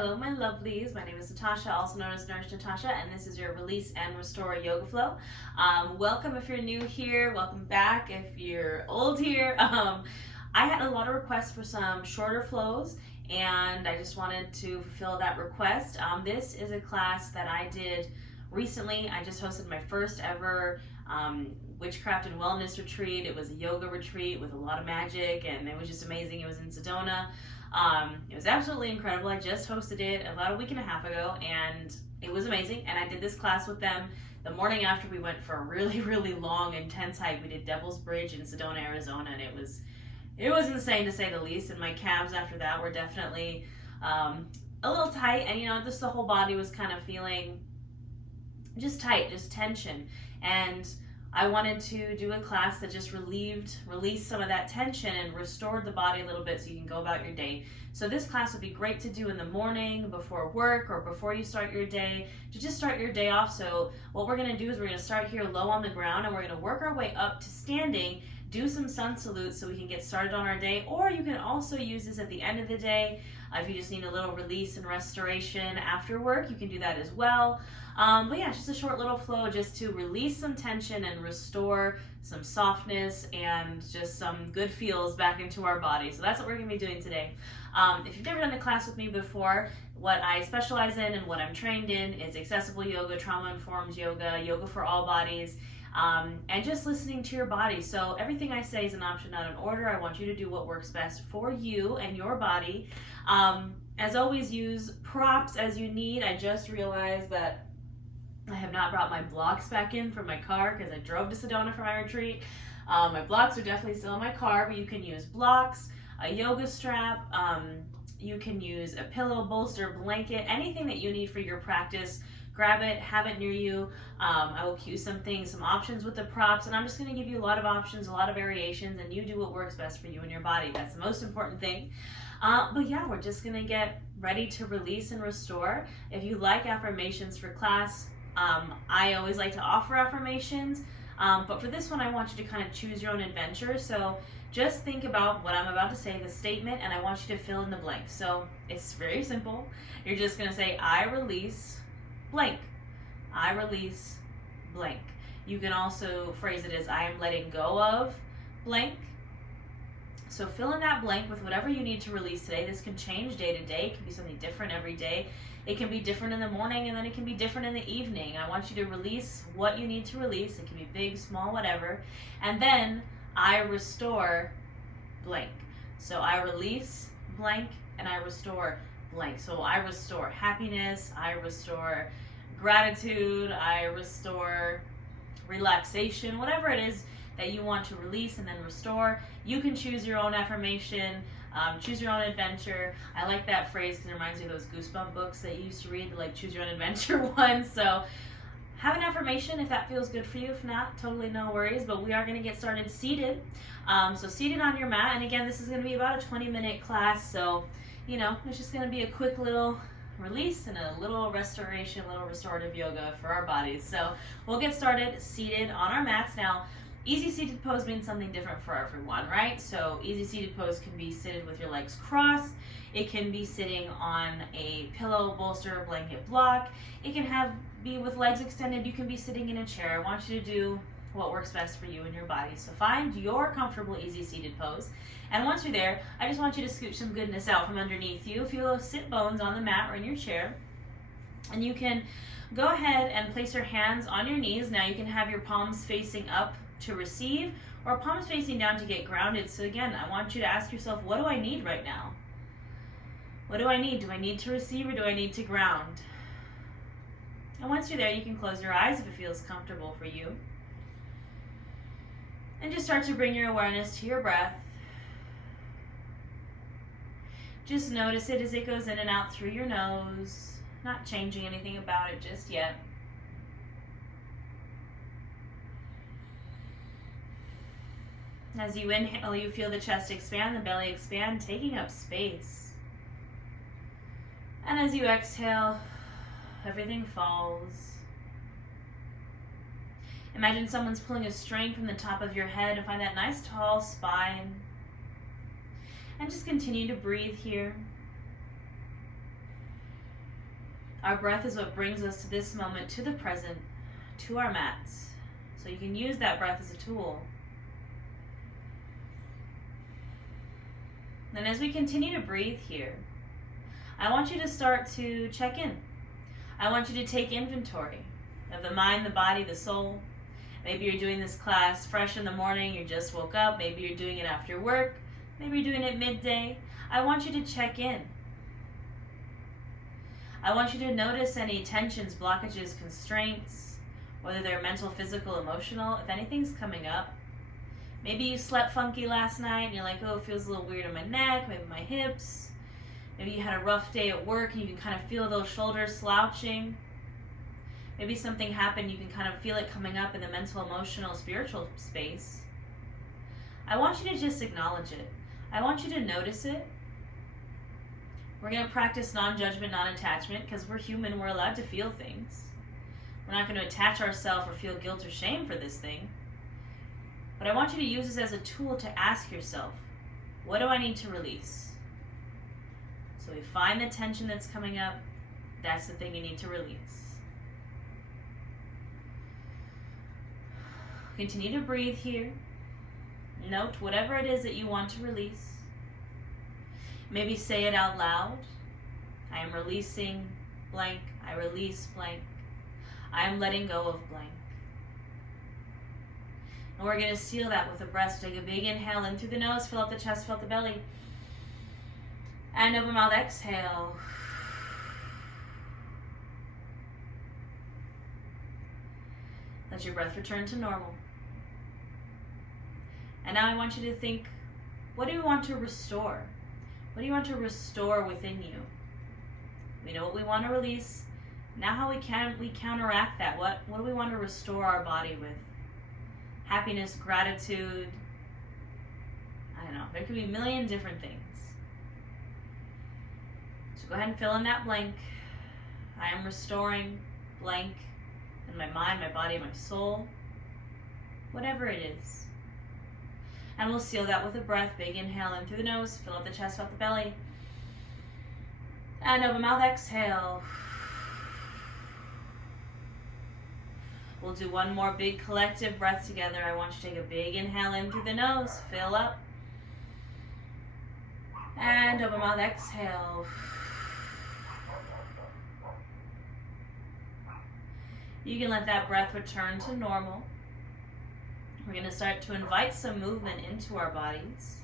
Hello, my lovelies. My name is Natasha, also known as Nurse Natasha, and this is your Release and Restore Yoga Flow. Welcome if you're new here. Welcome back if you're old here. I had a lot of requests for some shorter flows, and I just wanted to fulfill that request. This is a class that I did recently. I just hosted my first ever witchcraft and wellness retreat. It was a yoga retreat with a lot of magic, and it was just amazing. It was in Sedona. It was absolutely incredible. I just hosted it about a week and a half ago, and it was amazing. And I did this class with them the morning after we went for a really, really long, intense hike. We did Devil's Bridge in Sedona, Arizona, and it was insane to say the least. And my calves after that were definitely a little tight, and just the whole body was kind of feeling just tight, just tension. And I wanted to do a class that just released some of that tension and restored the body a little bit so you can go about your day. So this class would be great to do in the morning, before work, or before you start your day, to just start your day off. So what we're gonna do is we're gonna start here low on the ground, and we're gonna work our way up to standing, do some sun salutes so we can get started on our day. Or you can also use this at the end of the day. If you just need a little release and restoration after work, you can do that as well. But yeah, it's just a short little flow just to release some tension and restore some softness and just some good feels back into our body. So that's what we're going to be doing today. If you've never done a class with me before, what I specialize in and what I'm trained in is accessible yoga, trauma-informed yoga, yoga for all bodies, and just listening to your body. So everything I say is an option, not an order. I want you to do what works best for you and your body. As always, use props as you need. I just realized that I have not brought my blocks back in from my car because I drove to Sedona for my retreat. My blocks are definitely still in my car, but you can use blocks, a yoga strap, you can use a pillow, bolster, blanket, anything that you need for your practice. Grab it, have it near you. I will cue some options with the props, and I'm just going to give you a lot of options, a lot of variations, and you do what works best for you and your body. That's the most important thing. But yeah, we're just going to get ready to release and restore. If you like affirmations for class, I always like to offer affirmations, but for this one I want you to kind of choose your own adventure. So just think about what I'm about to say, the statement, and I want you to fill in the blank. So it's very simple. You're just going to say, I release blank. I release blank. You can also phrase it as, I am letting go of blank. So fill in that blank with whatever you need to release today. This can change day to day. It can be something different every day. It can be different in the morning, and then it can be different in the evening. I want you to release what you need to release. It can be big, small, whatever. And then I restore blank. So I release blank and I restore blank. So I restore happiness, I restore gratitude, I restore relaxation, whatever it is that you want to release and then restore. You can choose your own affirmation, choose your own adventure. I like that phrase because it reminds me of those Goosebump books that you used to read, like choose your own adventure ones. So have an affirmation if that feels good for you. If not, totally no worries, but we are going to get started seated. So seated on your mat, and again, this is going to be about a 20-minute class, so it's just going to be a quick little release and a little restoration, a little restorative yoga for our bodies. So we'll get started seated on our mats. Now, easy seated pose means something different for everyone, right? So easy seated pose can be seated with your legs crossed. It can be sitting on a pillow, bolster, blanket, block. It can be with legs extended. You can be sitting in a chair. I want you to do what works best for you and your body. So find your comfortable easy seated pose. And once you're there, I just want you to scoop some goodness out from underneath you. Feel those sit bones on the mat or in your chair. And you can go ahead and place your hands on your knees. Now you can have your palms facing up to receive, or palms facing down to get grounded. So again, I want you to ask yourself, what do I need right now? What do I need? Do I need to receive, or do I need to ground? And once you're there, you can close your eyes if it feels comfortable for you. And just start to bring your awareness to your breath. Just notice it as it goes in and out through your nose, not changing anything about it just yet. As you inhale, you feel the chest expand, the belly expand, taking up space. And as you exhale, everything falls. Imagine someone's pulling a string from the top of your head, and find that nice tall spine. And just continue to breathe here. Our breath is what brings us to this moment, to the present, to our mats. So you can use that breath as a tool. And as we continue to breathe here, I want you to start to check in. I want you to take inventory of the mind, the body, the soul. Maybe you're doing this class fresh in the morning, you just woke up. Maybe you're doing it after work. Maybe you're doing it midday. I want you to check in. I want you to notice any tensions, blockages, constraints, whether they're mental, physical, emotional, if anything's coming up. Maybe you slept funky last night and you're like, oh, it feels a little weird in my neck, maybe my hips. Maybe you had a rough day at work and you can kind of feel those shoulders slouching. Maybe something happened, you can kind of feel it coming up in the mental, emotional, spiritual space. I want you to just acknowledge it. I want you to notice it. We're going to practice non-judgment, non-attachment, because we're human, we're allowed to feel things. We're not going to attach ourselves or feel guilt or shame for this thing. But I want you to use this as a tool to ask yourself, what do I need to release? So we find the tension that's coming up, that's the thing you need to release. Continue to breathe here. Note whatever it is that you want to release. Maybe say it out loud. I am releasing blank. I release blank. I am letting go of blank. And we're going to seal that with a breath. So take a big inhale in through the nose, fill up the chest, fill up the belly. And open mouth, exhale. Let your breath return to normal. And now I want you to think, what do you want to restore? What do you want to restore within you? We know what we want to release. Now how we counteract that. What do we want to restore our body with? Happiness, gratitude. I don't know. There could be a million different things. So go ahead and fill in that blank. I am restoring blank in my mind, my body, my soul. Whatever it is. And we'll seal that with a breath. Big inhale in through the nose. Fill up the chest, fill up the belly. And open mouth, exhale. We'll do one more big collective breath together. I want you to take a big inhale in through the nose. Fill up. And open mouth, exhale. You can let that breath return to normal. We're going to start to invite some movement into our bodies.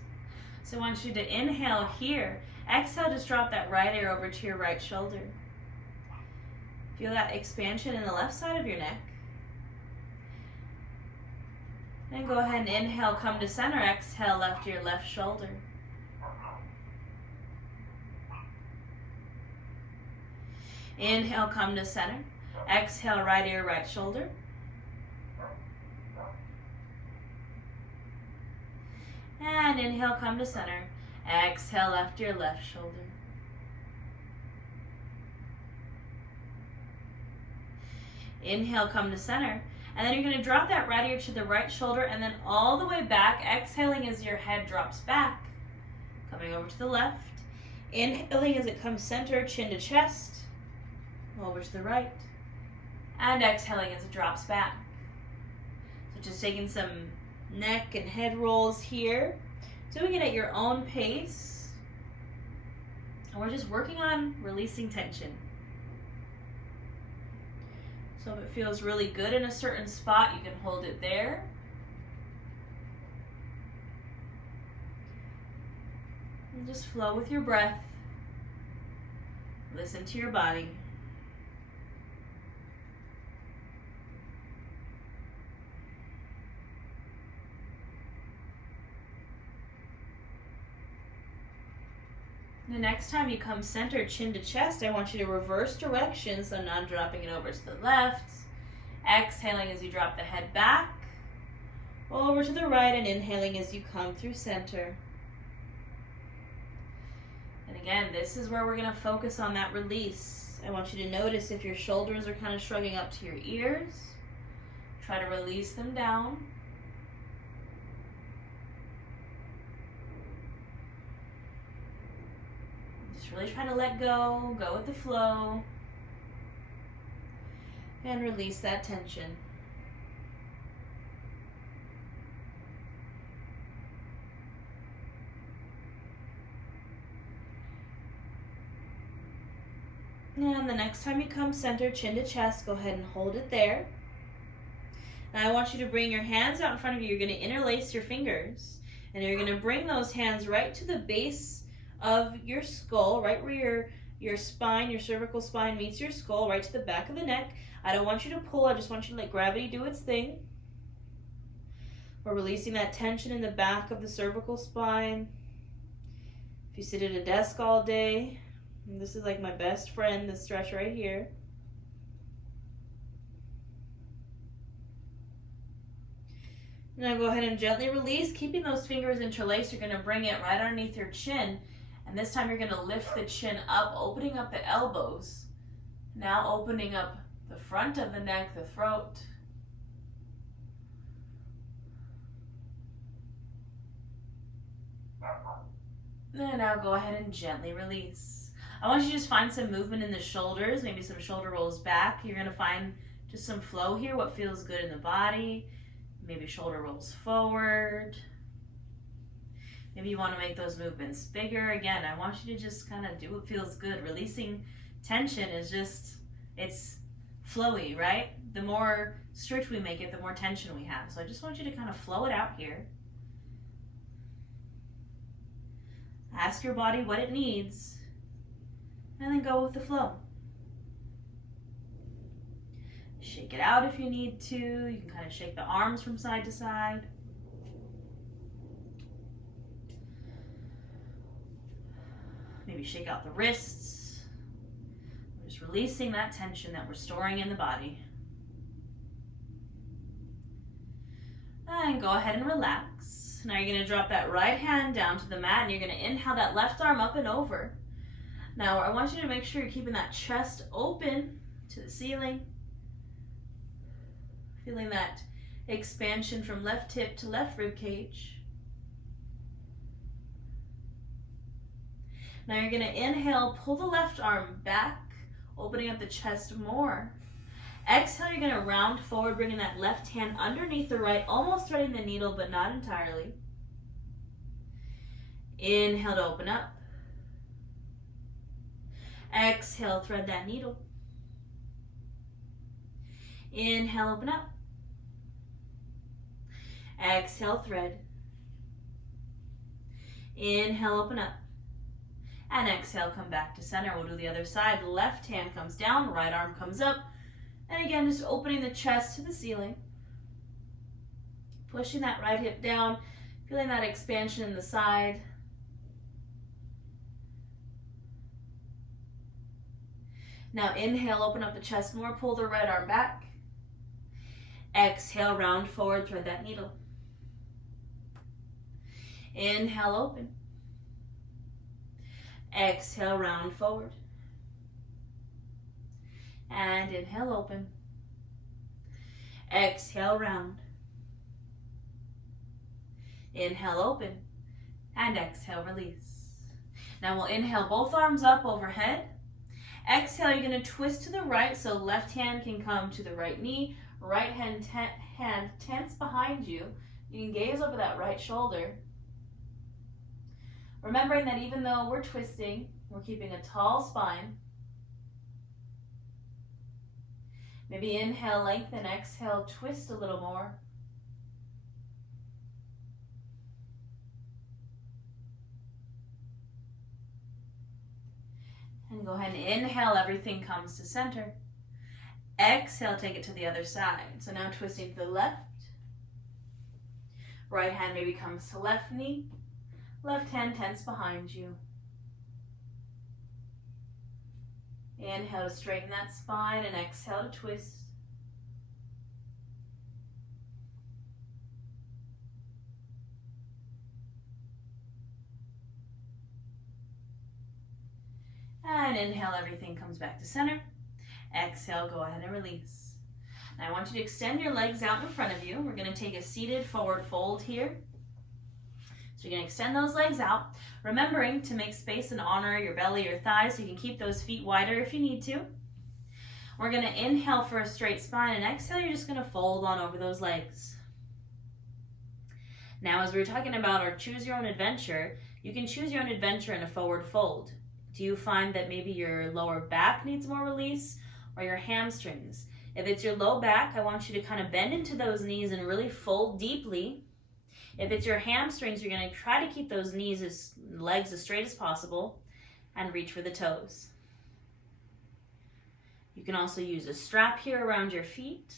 So I want you to inhale here. Exhale, just drop that right ear over to your right shoulder. Feel that expansion in the left side of your neck. And go ahead and inhale, come to center. Exhale, left ear, left shoulder. Inhale, come to center. Exhale, right ear, right shoulder. And inhale, come to center. Exhale, left ear, left shoulder. Inhale, come to center. And then you're going to drop that right ear to the right shoulder and then all the way back, exhaling as your head drops back. Coming over to the left. Inhaling as it comes center, chin to chest. Over to the right. And exhaling as it drops back. So just taking some neck and head rolls here. Doing it at your own pace. And we're just working on releasing tension. So if it feels really good in a certain spot, you can hold it there. And just flow with your breath. Listen to your body. The next time you come centered, chin to chest, I want you to reverse direction, so not dropping it over to the left. Exhaling as you drop the head back. Over to the right and inhaling as you come through center. And again, this is where we're going to focus on that release. I want you to notice if your shoulders are kind of shrugging up to your ears. Try to release them down. Just really try to let go with the flow. And release that tension. And the next time you come center, chin to chest, go ahead and hold it there. Now I want you to bring your hands out in front of you. You're going to interlace your fingers. And you're going to bring those hands right to the base of your skull, right where your spine, your cervical spine meets your skull, right to the back of the neck. I don't want you to pull. I just want you to let gravity do its thing. We're releasing that tension in the back of the cervical spine. If you sit at a desk all day, and this is like my best friend, this stretch right here. Now go ahead and gently release, keeping those fingers interlaced. You're going to bring it right underneath your chin. And this time you're going to lift the chin up, opening up the elbows. Now opening up the front of the neck, the throat. And now go ahead and gently release. I want you to just find some movement in the shoulders, maybe some shoulder rolls back. You're going to find just some flow here, what feels good in the body. Maybe shoulder rolls forward. Maybe you want to make those movements bigger. Again, I want you to just kind of do what feels good. Releasing tension is just, it's flowy, right? The more strict we make it, the more tension we have. So I just want you to kind of flow it out here. Ask your body what it needs, and then go with the flow. Shake it out if you need to. You can kind of shake the arms from side to side. Maybe shake out the wrists. We're just releasing that tension that we're storing in the body. And go ahead and relax. Now you're going to drop that right hand down to the mat, and you're going to inhale that left arm up and over. Now I want you to make sure you're keeping that chest open to the ceiling. Feeling that expansion from left hip to left rib cage. Now you're going to inhale, pull the left arm back, opening up the chest more. Exhale, you're going to round forward, bringing that left hand underneath the right, almost threading the needle, but not entirely. Inhale to open up. Exhale, thread that needle. Inhale, open up. Exhale, thread. Inhale, open up. And exhale, come back to center. We'll do the other side. Left hand comes down, right arm comes up. And again, just opening the chest to the ceiling. Pushing that right hip down, feeling that expansion in the side. Now inhale, open up the chest more, pull the right arm back. Exhale, round forward, thread that needle. Inhale, open. Exhale, round forward. And inhale, open. Exhale, round. Inhale, open. And exhale, release. Now we'll inhale both arms up overhead. Exhale, you're going to twist to the right, so left hand can come to the right knee. Right hand tense behind you. You can gaze over that right shoulder. Remembering that even though we're twisting, we're keeping a tall spine. Maybe inhale, lengthen, exhale, twist a little more. And go ahead and inhale, everything comes to center. Exhale, take it to the other side. So now twisting to the left. Right hand maybe comes to left knee. Left hand tense behind you. Inhale to straighten that spine and exhale to twist. And inhale, everything comes back to center. Exhale, go ahead and release. Now I want you to extend your legs out in front of you. We're going to take a seated forward fold here. So you're going to extend those legs out, remembering to make space and honor your belly or thighs so you can keep those feet wider if you need to. We're going to inhale for a straight spine, and exhale, you're just going to fold on over those legs. Now, as we were talking about our choose your own adventure, you can choose your own adventure in a forward fold. Do you find that maybe your lower back needs more release, or your hamstrings? If it's your low back, I want you to kind of bend into those knees and really fold deeply. If it's your hamstrings, you're going to try to keep those legs as straight as possible and reach for the toes. You can also use a strap here around your feet.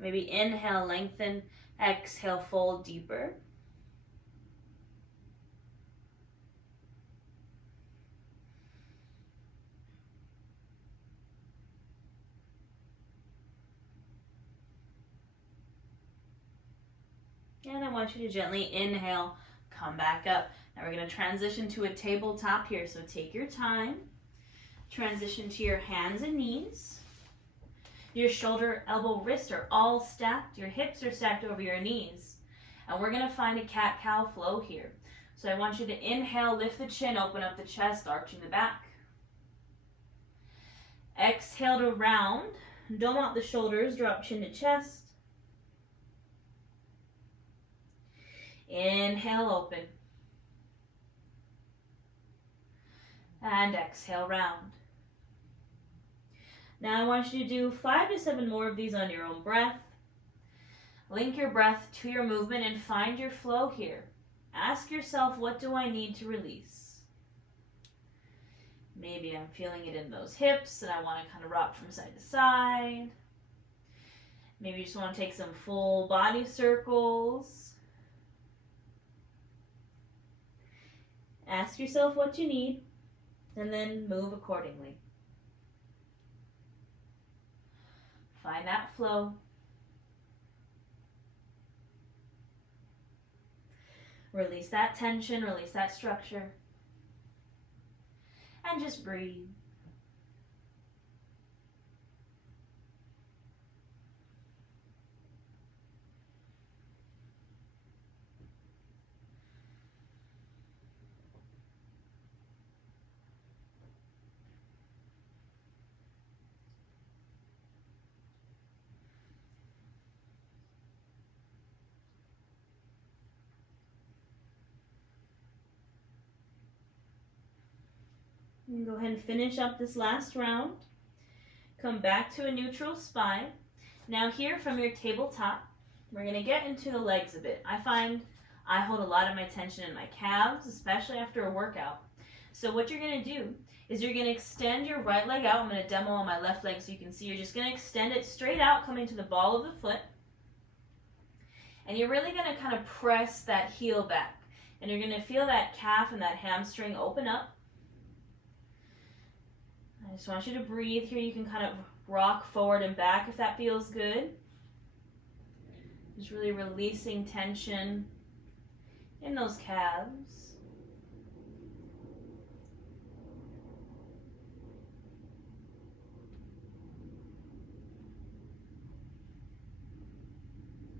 Maybe inhale, lengthen, exhale, fold deeper. And I want you to gently inhale, come back up. Now we're going to transition to a tabletop here, so take your time. Transition to your hands and knees. Your shoulder, elbow, wrist are all stacked. Your hips are stacked over your knees. And we're going to find a cat-cow flow here. So I want you to inhale, lift the chin, open up the chest, arching the back. Exhale to round. Dome out the shoulders, drop chin to chest. Inhale, open. And exhale, round. Now I want you to do 5 to 7 more of these on your own breath. Link your breath to your movement and find your flow here. Ask yourself, what do I need to release? Maybe I'm feeling it in those hips and I want to kind of rock from side to side. Maybe you just want to take some full body circles. Ask yourself what you need, and then move accordingly. Find that flow. Release that tension, release that structure. And just breathe. And go ahead and finish up this last round. Come back to a neutral spine. Now here from your tabletop, we're going to get into the legs a bit. I find I hold a lot of my tension in my calves, especially after a workout. So what you're going to do is you're going to extend your right leg out. I'm going to demo on my left leg so you can see. You're just going to extend it straight out, coming to the ball of the foot. And you're really going to kind of press that heel back. And you're going to feel that calf and that hamstring open up. I just want you to breathe here. You can kind of rock forward and back if that feels good. Just really releasing tension in those calves.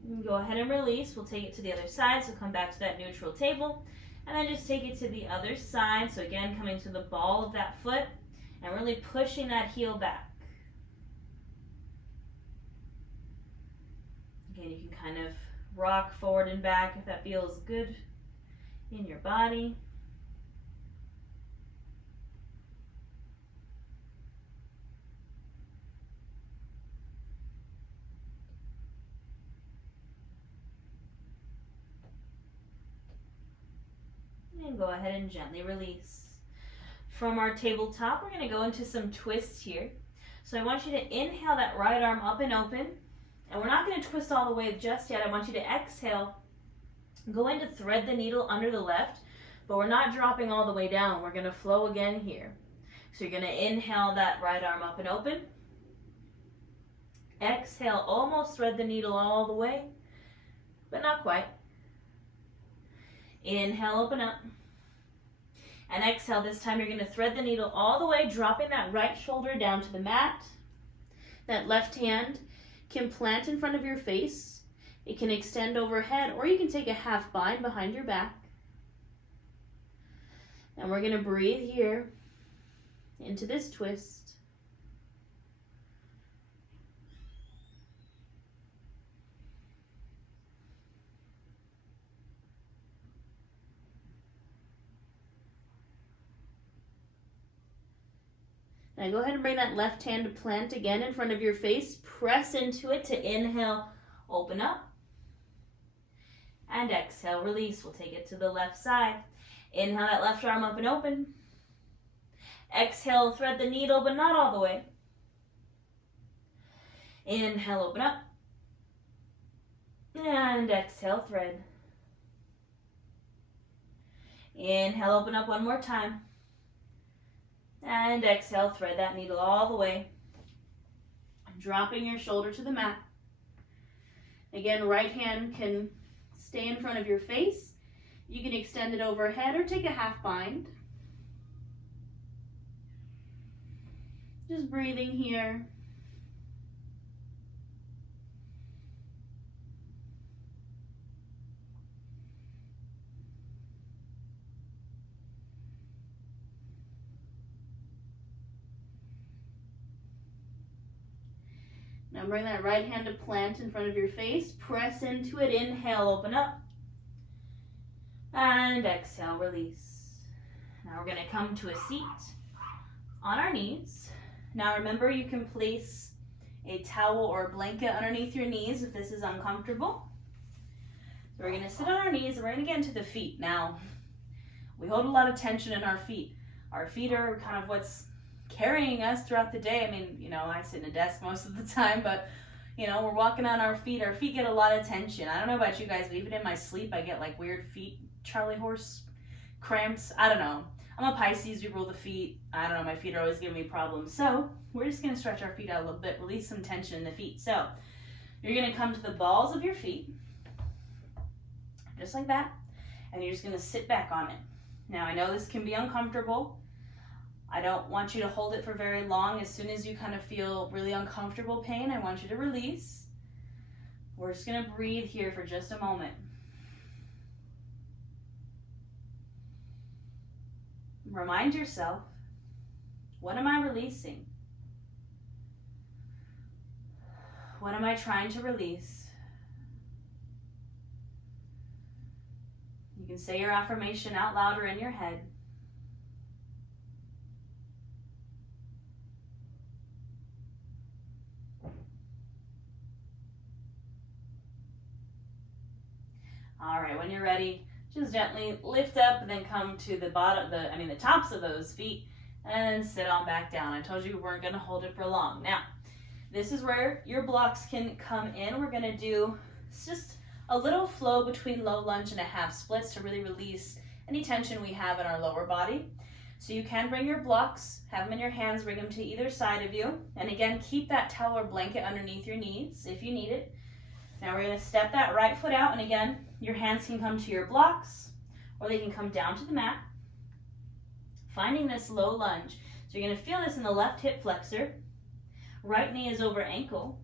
And go ahead and release. We'll take it to the other side, so come back to that neutral table. And then just take it to the other side. So again, coming to the ball of that foot. And really pushing that heel back. Again, you can kind of rock forward and back if that feels good in your body. And go ahead and gently release. From our tabletop, we're going to go into some twists here. So I want you to inhale that right arm up and open. And we're not going to twist all the way just yet. I want you to exhale. Go in to thread the needle under the left, but we're not dropping all the way down. We're going to flow again here. So you're going to inhale that right arm up and open. Exhale, almost thread the needle all the way, but not quite. Inhale, open up. And exhale, this time you're going to thread the needle all the way, dropping that right shoulder down to the mat. That left hand can plant in front of your face. It can extend overhead, or you can take a half bind behind your back. And we're going to breathe here into this twist. Now go ahead and bring that left hand to plant again in front of your face. Press into it to inhale, open up. And exhale, release. We'll take it to the left side. Inhale that left arm up and open. Exhale, thread the needle, but not all the way. Inhale, open up. And exhale, thread. Inhale, open up one more time. And exhale, thread that needle all the way. Dropping your shoulder to the mat. Again, right hand can stay in front of your face. You can extend it overhead or take a half bind. Just breathing here. Now bring that right hand to plant in front of your face. Press into it. Inhale, open up. And exhale, release. Now we're going to come to a seat on our knees. Now remember, you can place a towel or a blanket underneath your knees if this is uncomfortable. So we're going to sit on our knees and we're going to get into the feet. Now, we hold a lot of tension in our feet. Our feet are kind of what's carrying us throughout the day. I mean, you know, I sit in a desk most of the time, but you know, we're walking on our feet. Our feet get a lot of tension. I don't know about you guys, but even in my sleep, I get like weird feet, Charlie horse cramps. I don't know. I'm a Pisces, we rule the feet. I don't know, my feet are always giving me problems. So we're just gonna stretch our feet out a little bit, release some tension in the feet. So you're gonna come to the balls of your feet, just like that, and you're just gonna sit back on it. Now I know this can be uncomfortable. I don't want you to hold it for very long. As soon as you kind of feel really uncomfortable pain, I want you to release. We're just gonna breathe here for just a moment. Remind yourself, what am I releasing? What am I trying to release? You can say your affirmation out loud or in your head. All right, when you're ready, just gently lift up and then come to the the tops of those feet and sit on back down. I told you we weren't gonna hold it for long. Now, this is where your blocks can come in. We're gonna do just a little flow between low lunge and a half splits to really release any tension we have in our lower body. So you can bring your blocks, have them in your hands, bring them to either side of you. And again, keep that towel or blanket underneath your knees if you need it. Now we're gonna step that right foot out, and again, your hands can come to your blocks or they can come down to the mat. Finding this low lunge. So you're gonna feel this in the left hip flexor. Right knee is over ankle.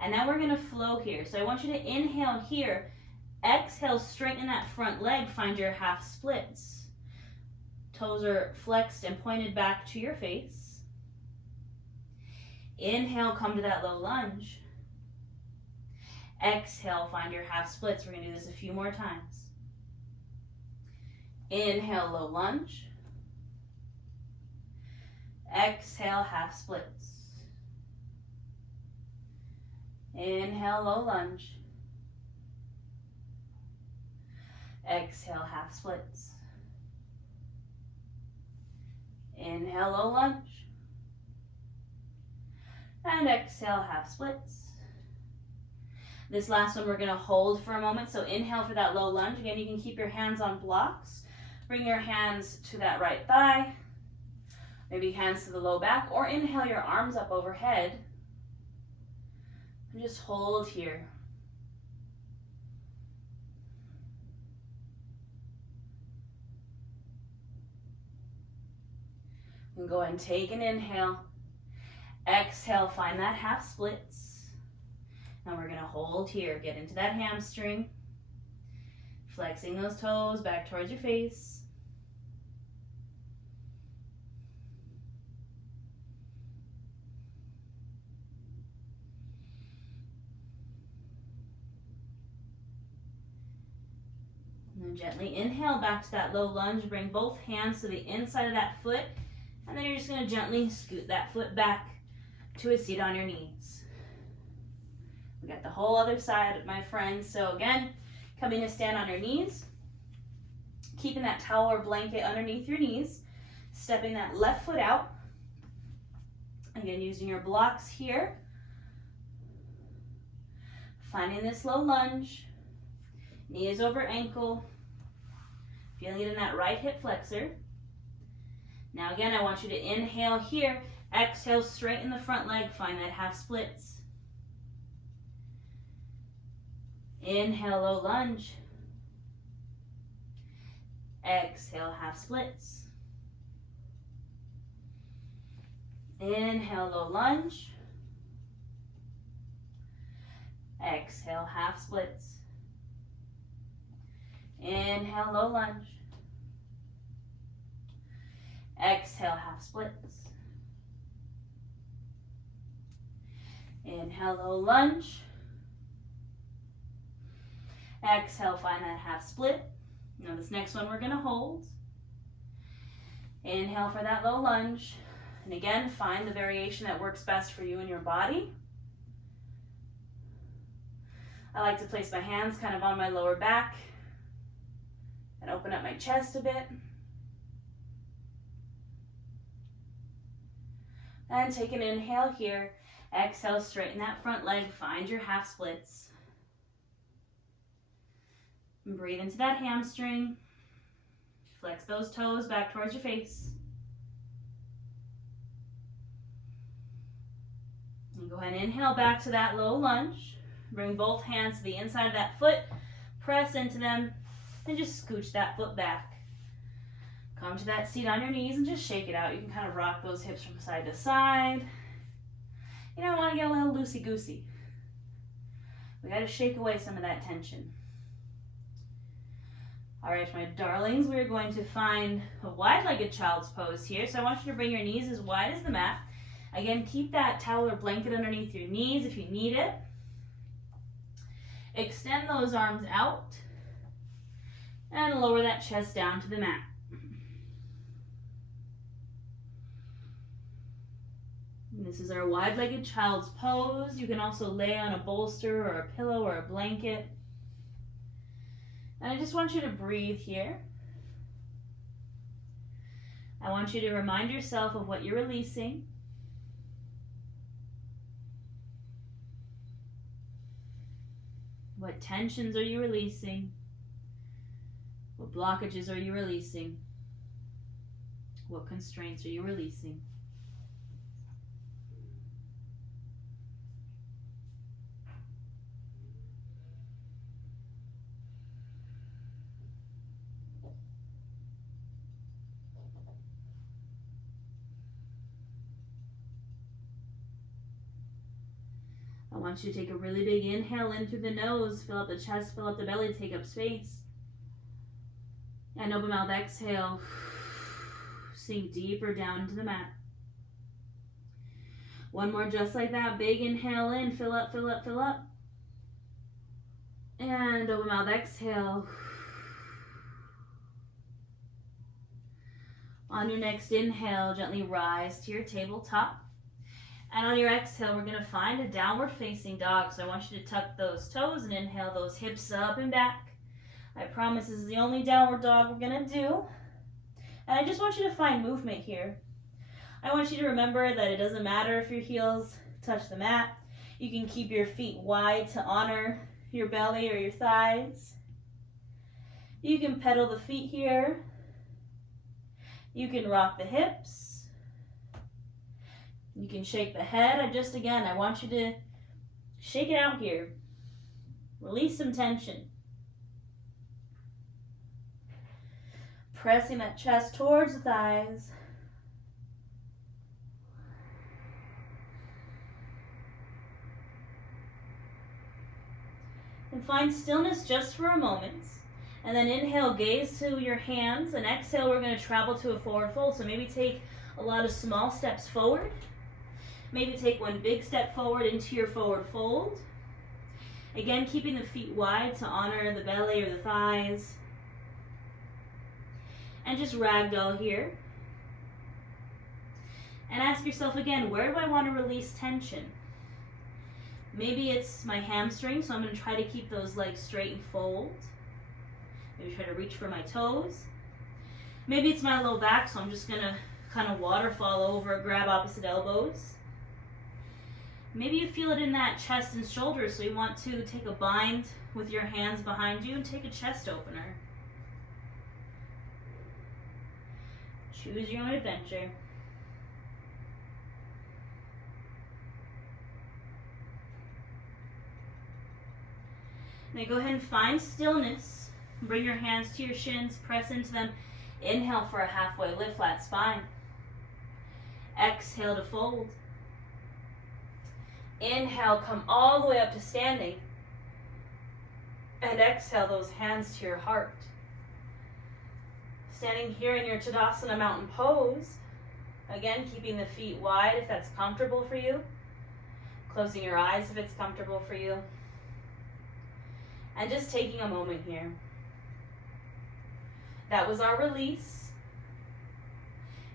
And now we're gonna flow here. So I want you to inhale here. Exhale, straighten that front leg, find your half splits. Toes are flexed and pointed back to your face. Inhale, come to that low lunge. Exhale, find your half splits. We're gonna do this a few more times. Inhale, low lunge. Exhale, half splits. Inhale, low lunge. Exhale, half splits. Inhale, low lunge. And exhale, half splits. This last one we're gonna hold for a moment. So inhale for that low lunge. Again, you can keep your hands on blocks. Bring your hands to that right thigh. Maybe hands to the low back, or inhale your arms up overhead. And just hold here. And go ahead and take an inhale. Exhale, find that half splits. Now we're gonna hold here, get into that hamstring. Flexing those toes back towards your face. And then gently inhale back to that low lunge. Bring both hands to the inside of that foot. And then you're just going to gently scoot that foot back to a seat on your knees. We got the whole other side, my friends. So again, coming to stand on your knees. Keeping that towel or blanket underneath your knees. Stepping that left foot out. Again, using your blocks here. Finding this low lunge. Knees over ankle. Feeling it in that right hip flexor. Now again, I want you to inhale here. Exhale, straighten the front leg. Find that half splits. Inhale, low lunge. Exhale, half splits. Inhale, low lunge. Exhale, half splits. Inhale, low lunge. Exhale, half splits. Inhale, low lunge. Exhale, find that half split. Now this next one we're going to hold. Inhale for that low lunge. And again, find the variation that works best for you and your body. I like to place my hands kind of on my lower back and open up my chest a bit. And take an inhale here. Exhale, straighten that front leg. Find your half splits. And breathe into that hamstring. Flex those toes back towards your face. And go ahead and inhale back to that low lunge. Bring both hands to the inside of that foot. Press into them and just scooch that foot back. Come to that seat on your knees and just shake it out. You can kind of rock those hips from side to side. You don't want to get a little loosey-goosey. We got to shake away some of that tension. All right, my darlings, we're going to find a wide-legged child's pose here. So I want you to bring your knees as wide as the mat. Again, keep that towel or blanket underneath your knees if you need it. Extend those arms out and lower that chest down to the mat. And this is our wide-legged child's pose. You can also lay on a bolster or a pillow or a blanket. And I just want you to breathe here. I want you to remind yourself of what you're releasing. What tensions are you releasing? What blockages are you releasing? What constraints are you releasing? I want you to take a really big inhale in through the nose, fill up the chest, fill up the belly, take up space. And open mouth, exhale, sink deeper down into the mat. One more just like that, big inhale in, fill up, fill up, fill up. And open mouth, exhale. On your next inhale, gently rise to your tabletop. And on your exhale, we're going to find a downward facing dog. So I want you to tuck those toes and inhale those hips up and back. I promise this is the only downward dog we're going to do. And I just want you to find movement here. I want you to remember that it doesn't matter if your heels touch the mat. You can keep your feet wide to honor your belly or your thighs. You can pedal the feet here. You can rock the hips. You can shake the head. I want you to shake it out here. Release some tension. Pressing that chest towards the thighs. And find stillness just for a moment. And then inhale, gaze to your hands, and exhale, we're going to travel to a forward fold. So maybe take a lot of small steps forward. Maybe take one big step forward into your forward fold. Again, keeping the feet wide to honor the belly or the thighs. And just ragdoll here. And ask yourself again, where do I want to release tension? Maybe it's my hamstring, so I'm going to try to keep those legs straight and fold. Maybe try to reach for my toes. Maybe it's my low back, so I'm just going to kind of waterfall over, grab opposite elbows. Maybe you feel it in that chest and shoulders, so you want to take a bind with your hands behind you and take a chest opener. Choose your own adventure. Now go ahead and find stillness. Bring your hands to your shins, press into them. Inhale for a halfway lift, flat spine. Exhale to fold. Inhale, come all the way up to standing. And exhale those hands to your heart. Standing here in your Tadasana mountain pose. Again, keeping the feet wide if that's comfortable for you. Closing your eyes if it's comfortable for you. And just taking a moment here. That was our release.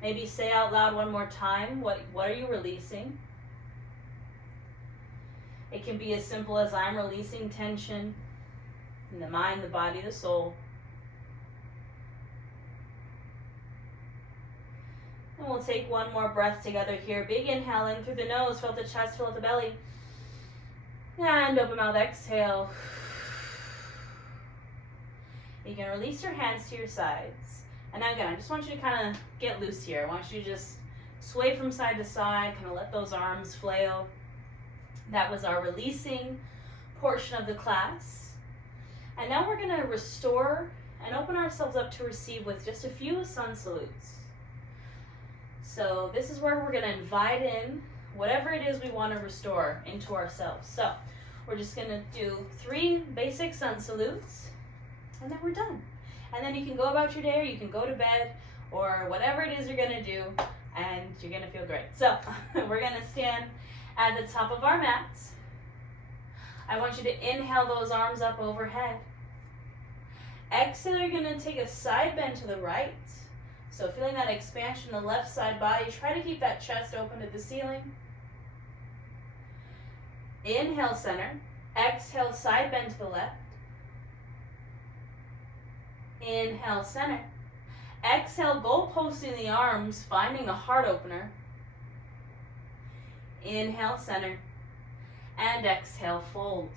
Maybe say out loud one more time, what are you releasing? It can be as simple as I'm releasing tension in the mind, the body, the soul. And we'll take one more breath together here. Big inhale in through the nose, fill the chest, fill the belly. And open mouth, exhale. You can release your hands to your sides. And now again, I just want you to kind of get loose here. I want you to just sway from side to side, kind of let those arms flail. That was our releasing portion of the class. And now we're going to restore and open ourselves up to receive with just a few sun salutes. So this is where we're going to invite in whatever it is we want to restore into ourselves. So we're just going to do 3 basic sun salutes. And then we're done. And then you can go about your day, or you can go to bed, or whatever it is you're going to do, and you're going to feel great. So we're going to stand at the top of our mats. I want you to inhale those arms up overhead. Exhale, you're going to take a side bend to the right. So feeling that expansion in the left side body, try to keep that chest open to the ceiling. Inhale, center. Exhale, side bend to the left. Inhale, center. Exhale, goalposting the arms, finding the heart opener. Inhale, center. And exhale, fold.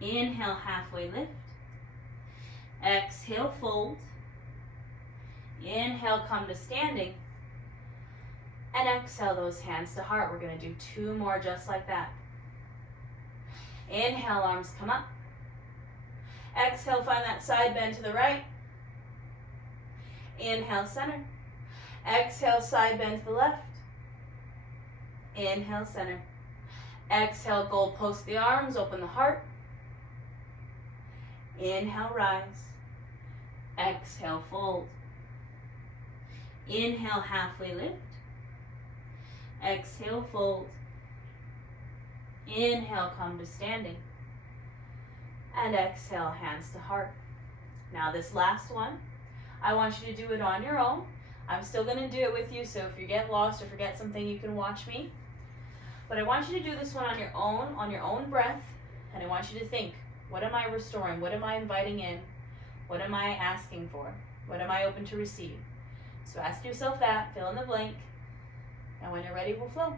Inhale, halfway lift. Exhale, fold. Inhale, come to standing. And exhale those hands to heart. We're going to do 2 more just like that. Inhale, arms come up. Exhale, find that side bend to the right. Inhale, center. Exhale, side bend to the left. Inhale, center. Exhale, goalpost the arms, open the heart. Inhale, rise. Exhale, fold. Inhale, halfway lift. Exhale, fold. Inhale, come to standing. And exhale, hands to heart. Now this last one, I want you to do it on your own. I'm still going to do it with you, so if you get lost or forget something, you can watch me. But I want you to do this one on your own breath, and I want you to think, what am I restoring? What am I inviting in? What am I asking for? What am I open to receive? So ask yourself that, fill in the blank, and when you're ready, we'll flow.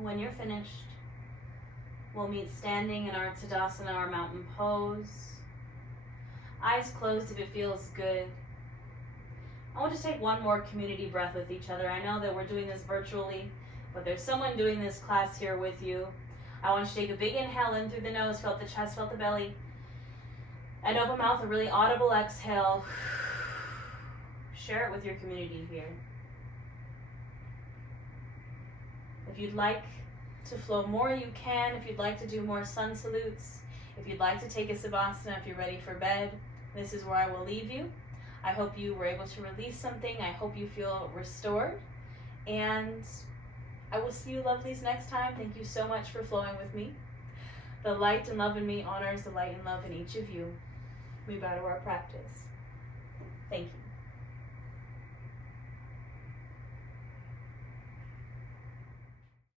When you're finished, we'll meet standing in our Tadasana, our mountain pose. Eyes closed if it feels good. I want to take one more community breath with each other. I know that we're doing this virtually, but there's someone doing this class here with you. I want you to take a big inhale in through the nose, felt the chest, felt the belly. And open mouth, a really audible exhale. Share it with your community here. If you'd like to flow more, you can. If you'd like to do more sun salutes, if you'd like to take a Savasana, if you're ready for bed, this is where I will leave you. I hope you were able to release something. I hope you feel restored. And I will see you lovelies next time. Thank you so much for flowing with me. The light and love in me honors the light and love in each of you. We bow to our practice. Thank you.